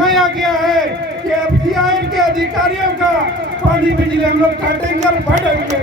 समय आ गया है कि एफसीआई के अधिकारियों का पानी बिजली हम लोग काटेंगे और बढ़ेंगे।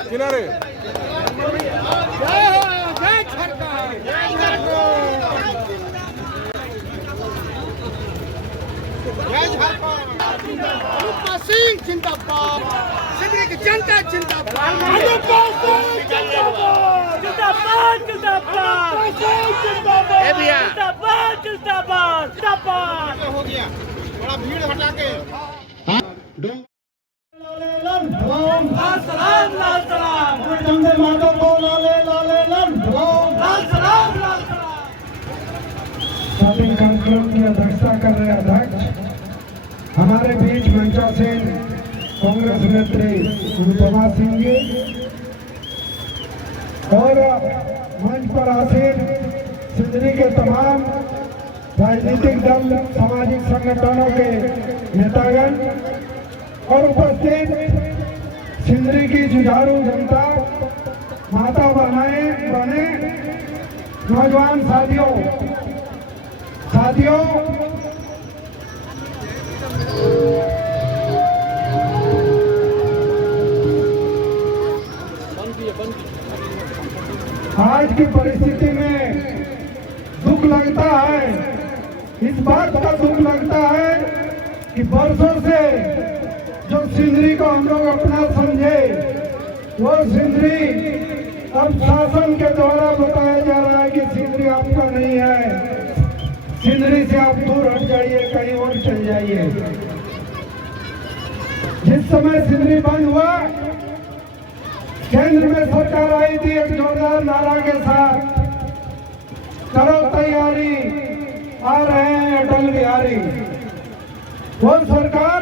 किनारे सिंह जिंदाबाद, सिंदरी की जनता जिंदाबाद, जिंदाबाद जिंदाबाद जिंदाबाद जिंदाबाद जिंदाबाद। हो गया थोड़ा भीड़ हटा के लाल सलाम लाल सलाम चंदे माधव को लाले लाले लाल लाल सलाम लाल सलाम। शादी कार्यक्रम की अध्यक्षता कर रहे अध्यक्ष हमारे बीच मंचासीन कांग्रेस नेत्री रूपमा सिंह जी और मंच पर आसीन सिंदरी के तमाम राजनीतिक दल सामाजिक संगठनों के नेतागण और उपस्थित सिंदरी की जुझारू जनता, माता बहने, नौजवान साथियों आज की परिस्थिति में दुख लगता है, इस बात का दुख लगता है कि बरसों से जो सिंदरी को हम लोग अपना समझे वो सिंदरी अब शासन के द्वारा बताया जा रहा है कि सिंदरी आपका नहीं है, सिंदरी से आप दूर हट जाइए, कहीं और चल जाइए। जिस समय सिंदरी बंद हुआ, केंद्र में सरकार आई थी एक जोरदार नारा के साथ, करो तैयारी आ रहे हैं अटल बिहारी। वो सरकार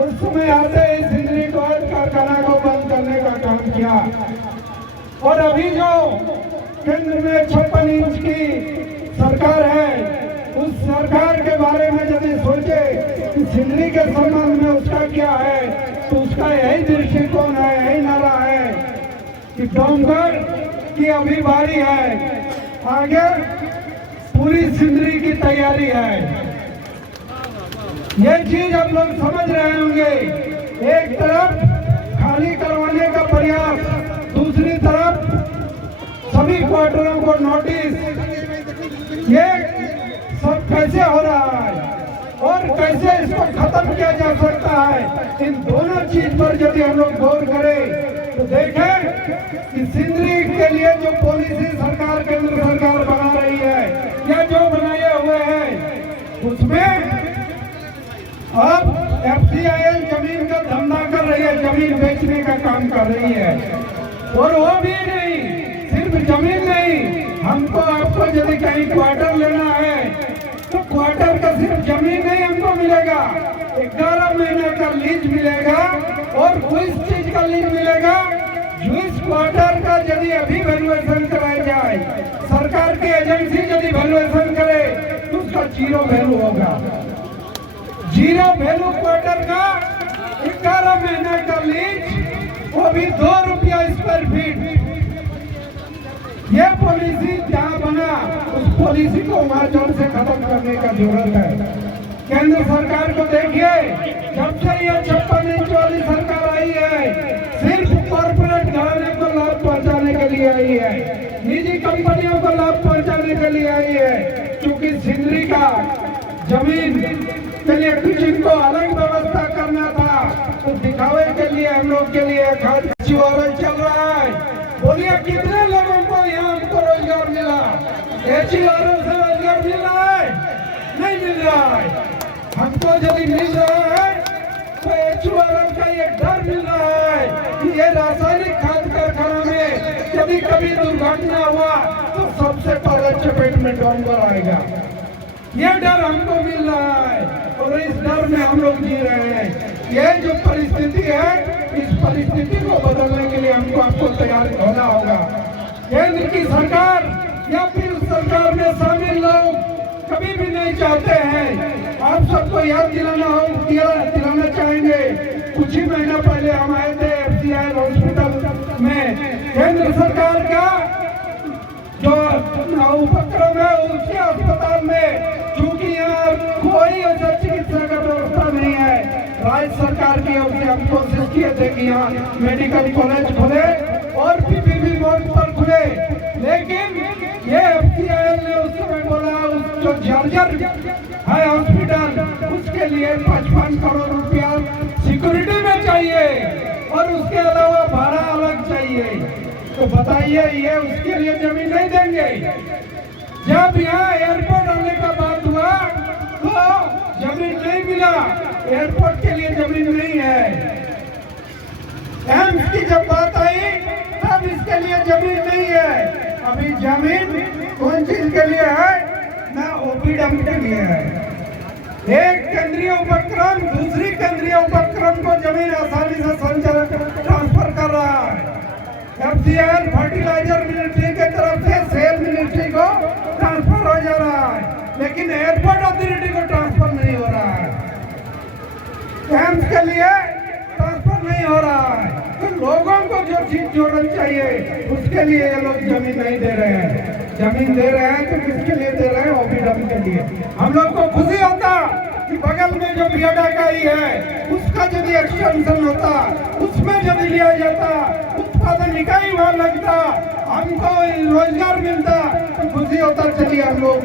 उस समय आते ही सिंदरी को कारखाना को बंद करने का काम किया और अभी जो केंद्र में 56 इंच की सरकार है, उस सरकार के बारे में यदि सोचे कि सिंदरी के संबंध में उसका क्या है, तो उसका यही दृष्टिकोण है, यही नारा है कि डोंगर की अभी बारी है, आगे पूरी सिंदरी की तैयारी है। ये चीज आप लोग समझ रहे होंगे। एक तरफ खाली करवाने का प्रयास, दूसरी तरफ सभी क्वार्टरों को नोटिस, ये सब कैसे हो रहा है और कैसे इसको खत्म किया जा सकता है, इन दोनों चीज पर यदि हम लोग गौर करें तो देखें कि सिंदरी के लिए जो पॉलिसी सरकार केंद्र सरकार बना रही है या जो बनाए हुए हैं, उसमें अब एफसीआई जमीन का धंधा कर रही है, जमीन बेचने का काम कर रही है। और वो भी नहीं, सिर्फ जमीन नहीं, हमको आपको यदि कहीं क्वार्टर लेना है तो क्वार्टर का सिर्फ जमीन नहीं हमको मिलेगा, 11 महीने का लीज मिलेगा और इस चीज का लीज मिलेगा जो इस क्वार्टर का यदि अभी वैल्यूएशन कराया जाए, सरकार की एजेंसी यदि वैल्यूएशन करे तो उसका जीरो वैल्यू होगा। जीरो वैल्यू क्वार्टर का 11 महीने का लीज, वो भी 2 रुपया स्क्वायर फीट। ये पॉलिसी जहाँ बना, उस पॉलिसी को मार्जन से खत्म करने का जरूरत है। केंद्र सरकार को देखिए, जब से ये 56 इंच वाली सरकार आई है, सिर्फ कॉर्पोरेट घराने को लाभ पहुंचाने के लिए आई है, निजी कंपनियों को लाभ पहुंचाने के लिए आई है। क्योंकि सिंदरी का जमीन के लिए कुछ इनको अलग व्यवस्था करना था, तो दिखावे के लिए हम लोग के लिए खाद्य चल रहा है। बोलिए कितने लोगों को यहाँ हमको रोजगार मिला? एचआरओ से रोजगार मिल रहा है? नहीं मिल रहा है। हमको यदि मिल रहा है तो एचआरओ का ये डर मिल रहा है कि ये रासायनिक खाद कारखाना यदि कभी दुर्घटना हुआ तो सबसे पहले चपेट में डोंगर आएगा। ये डर हमको मिल रहा है और इस डर में हम लोग जी रहे हैं। ये जो परिस्थिति है, इस परिस्थिति को बदलने के लिए हमको आपको तैयार होना होगा। केंद्र की सरकार या फिर सरकार में शामिल लोग कभी भी नहीं चाहते हैं। आप सबको याद दिलाना चाहेंगे, कुछ ही महीना पहले हम आए थे FCI हॉस्पिटल में। केंद्र सरकार का जो उपक्रम है उसके अस्पताल में, चूंकि यहाँ कोई ऐसा चिकित्सा का व्यवस्था नहीं है, राज्य सरकार की ओर से हम कोशिश किए थे कि यहाँ मेडिकल कॉलेज खुले और PPP मोड पर खुले, लेकिन ये FCI ने उस समय बोला उस जो जर्जर है हॉस्पिटल, उसके लिए 55 करोड़ रुपया सिक्योरिटी में चाहिए और उसके अलावा भाड़ा अलग चाहिए। तो बताइए, ये उसके लिए जमीन नहीं देंगे? जब यहाँ एयरपोर्ट आने का बात हुआ तो जमीन नहीं मिला, एयरपोर्ट के लिए जमीन नहीं है। एम्स की जब बात आई तब इसके लिए जमीन नहीं है। अभी जमीन कौन चीज के लिए है? ना ओपीडम के लिए है। एक केंद्रीय उपक्रम दूसरी केंद्रीय उपक्रम को जमीन आसानी से संचालन ट्रांसफर कर रहा है। FCI फर्टिलाइजर मिनिस्ट्री के तरफ से सेल मिनिस्ट्री को ट्रांसफर हो जा रहा है, लेकिन एयरपोर्ट अथॉरिटी को ट्रांसफर नहीं हो रहा है। एम्स के लिए ट्रांसफर नहीं हो रहा है। तो लोगों को जो चीज जरूरत चाहिए उसके लिए ये लोग जमीन नहीं दे रहे हैं। जमीन दे रहे हैं तो किसके लिए दे रहे हैं? ओपीडम के लिए। हम लोग को खुशी होता कि बगल में जो बियाडाकाई है उसका यदि एक्सटेंशन होता, उसमें यदि लिया जाता, उत्पादन इकाई वहाँ लगता, हमको रोजगार मिलता तो खुशी होता। चलिए हम लोग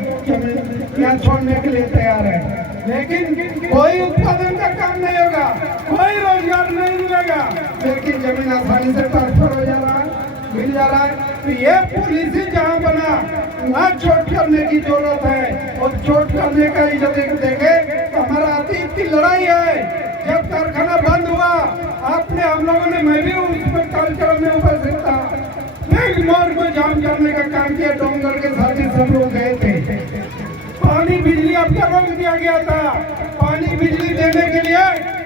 यहाँ छोड़ने के लिए तैयार है, लेकिन कोई उत्पादन का काम नहीं होगा, कोई रोजगार नहीं मिलेगा, लेकिन जमीन आसानी से ट्रांसफर हो जा रहा है, मिल जा रहा है। तो ये पॉलिसी जहाँ बना वहाँ चोट करने की जरूरत है, और चोट करने का यदि देखे तो हमारा अतीत की लड़ाई है। जब कारखाना बंद हुआ आपने हम लोगों ने, मैं भी उस कार्यक्रम में उपस्थित था, एक मोड़ को जाम करने का काम किया। डोंगर के साथ ही सब लोग गए थे। पानी बिजली आपका रोक दिया गया था, पानी बिजली देने के लिए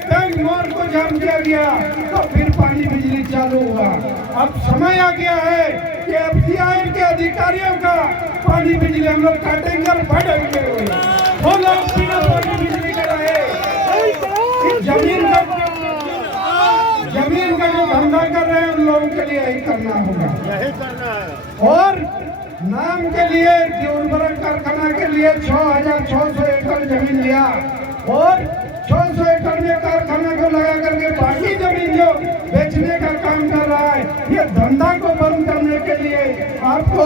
बैंक मोड़ को जाम किया गया, तो फिर पानी बिजली चालू हुआ। अब समय आ गया है कि FCI के अधिकारियों का पानी बिजली हम लोग काटेंगे और बढ़ेंगे। वो लोग बिना पानी बिजली का रहे। जमीन का जो धंधा कर रहे हैं उन लोगों के लिए यही करना होगा। और नाम के लिए उर्वरक कारखाना के लिए 6,600 एकड़ जमीन लिया और 600 एकड़ में कारखाना को लगा करके बाकी जमीन जो बेचने का काम कर रहा है, ये धंधा को बंद करने के लिए आपको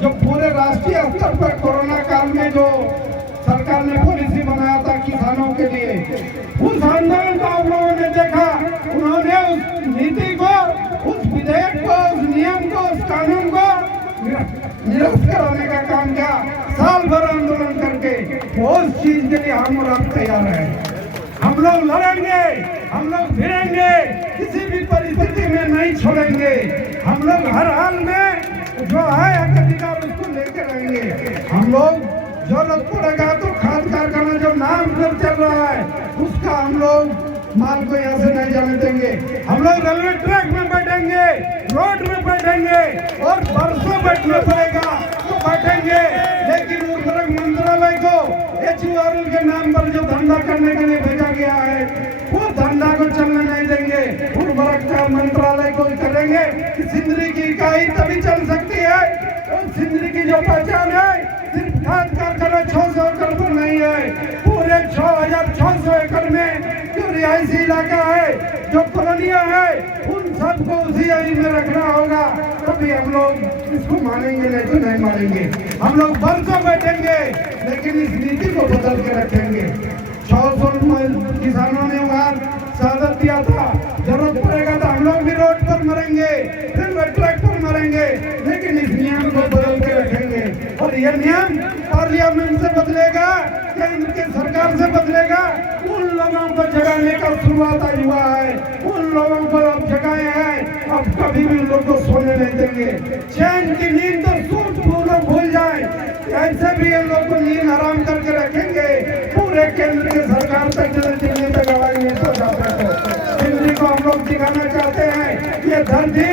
जो पूरे राष्ट्रीय स्तर पर कोरोना काल में जो सरकार ने पॉलिसी बनाया था किसानों के लिए, उस आंदोलन को आप लोगों ने देखा। उन्होंने उस नीति को, उस विधेयक को, उस नियम को, उस कानून को निरस्त कराने का काम किया, साल भर आंदोलन करके। उस चीज के लिए हम और आप तैयार हैं। हम लोग लड़ेंगे, हम लोग भिड़ेंगे, किसी भी परिस्थिति में नहीं छोड़ेंगे। हम लोग हर हाल में जो है अधिकार उसको लेके रहेंगे। हम लोग जरूरत पड़ेगा तो खाद कारखाना जो नाम पर चल रहा है उसका हम लोग माल को यहाँ से नहीं जाने देंगे। हम लोग रेलवे ट्रैक में बैठेंगे, रोड में बैठेंगे, और बरसों बैठना पड़ेगा तो बैठेंगे, लेकिन उर्वरक मंत्रालय को HURL के नाम पर जो धंधा करने के लिए भेजा गया है वो धंधा को चलने नहीं देंगे। उर्वरक का मंत्रालय को करेंगे कि सिंदरी की इकाई तभी चल सकती है, और सिंदरी की जो पहचान है सिर्फ खाद कारखाना 600 एकड़ पर नहीं है, पूरे 6,600 एकड़ में जो रिहायशी इलाका है, जो कॉलोनियां है, उन सबको उसी आइन में रखना होगा। तभी हम लोग इसको मानेंगे, नहीं तो नहीं मानेंगे। हम लोग बरसों बैठेंगे लेकिन इस नीति को बदल के रखेंगे। 600 किसानों ने वहाँ शहादत दिया था, जरूरत पड़ेगा तो हम लोग भी रोड पर मरेंगे, रेलवे ट्रैक पर मरेंगे, लेकिन इस नियम को बदल के रखेंगे। और यह नियम पार्लियामेंट से बदलेगा, केंद्र की सरकार से बदलेगा। उन लोगों को जगाने का शुरुआत आज हुआ है, उन लोगों को अब जगाए हैं, अब कभी भी उन लोग को सोने नहीं देंगे। चैन की नींद तो सूट पूर्ण भूल जाए, ऐसे भी हम लोग को नींद आराम करके रखेंगे। पूरे केंद्र की सरकार तक दिल्ली तक आवाज नहीं तो जाते तो दिल्ली को हम लोग दिखाना चाहते हैं ये धरती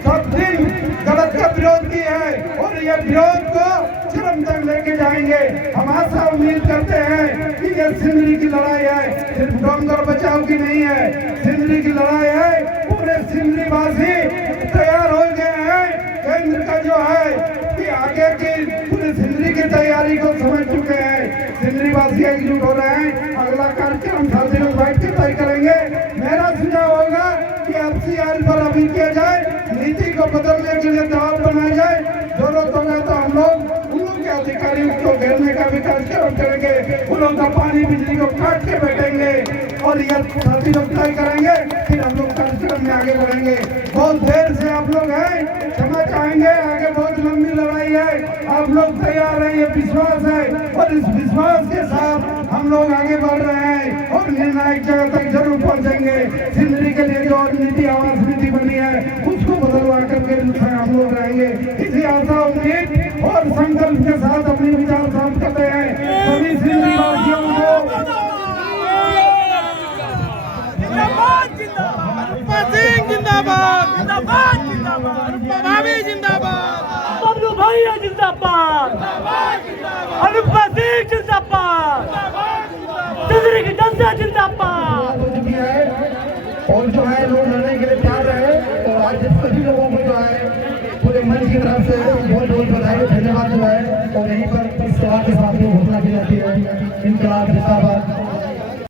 सब दिन गलत का विरोध की है और ये विरोध को चरम तक लेके जाएंगे। हम आशा उम्मीद करते हैं कि ये सिंदरी की लड़ाई है, सिर्फ डोंगर बचाव की नहीं है, सिंदरी की लड़ाई है। पूरे सिंदरी वासी तैयार हो गए हैं। केंद्र का जो है कि आगे की पूरी सिंदरी की तैयारी को समझ चुके हैं। सिंदरी वासी एकजुट हो रहे हैं। अगला कार्यक्रम साथी लोग बैठ के तय करेंगे। मेरा सुझाव होगा कि FCR पर अभी किया जाए, नीति को बदलने के लिए दबाव बनाया जाए। जरूरत होगा तो हम लोग उन लोग के अधिकारी को घेरने का भी कार्यक्रम करेंगे। उन लोग का पानी बिजली को काट के बैठेंगे और यह साथी लोग तय करेंगे, फिर हम लोग कार्यक्रम में आगे बढ़ेंगे। बहुत देर से आप लोग हैं, क्षमा चाहेंगे, आगे बहुत लंबी लड़ाई है। आप लोग तैयार हैं, ये विश्वास है और इस विश्वास के साथ हम लोग आगे बढ़ रहे हैं और निर्णायक जगह तक जरूर पहुंचेंगे। सिंदरी के लिए जो नीति आवास नीति बनी है उसको बदलवा करके हम लोग रहेंगे। इसी आशा उम्मीद और संकल्प के साथ अपने विचार साफ करते हैं। सभी सिंदरी वासियों को सिंह जिंदाबाद, जिंदाबाद, जिंदाबाद, भाभी जिंदाबाद, बबलू भैया जिंदाबाद, अनुपमा सिंह जिंदाबाद, सिंदरी की जनता जिंदाबाद।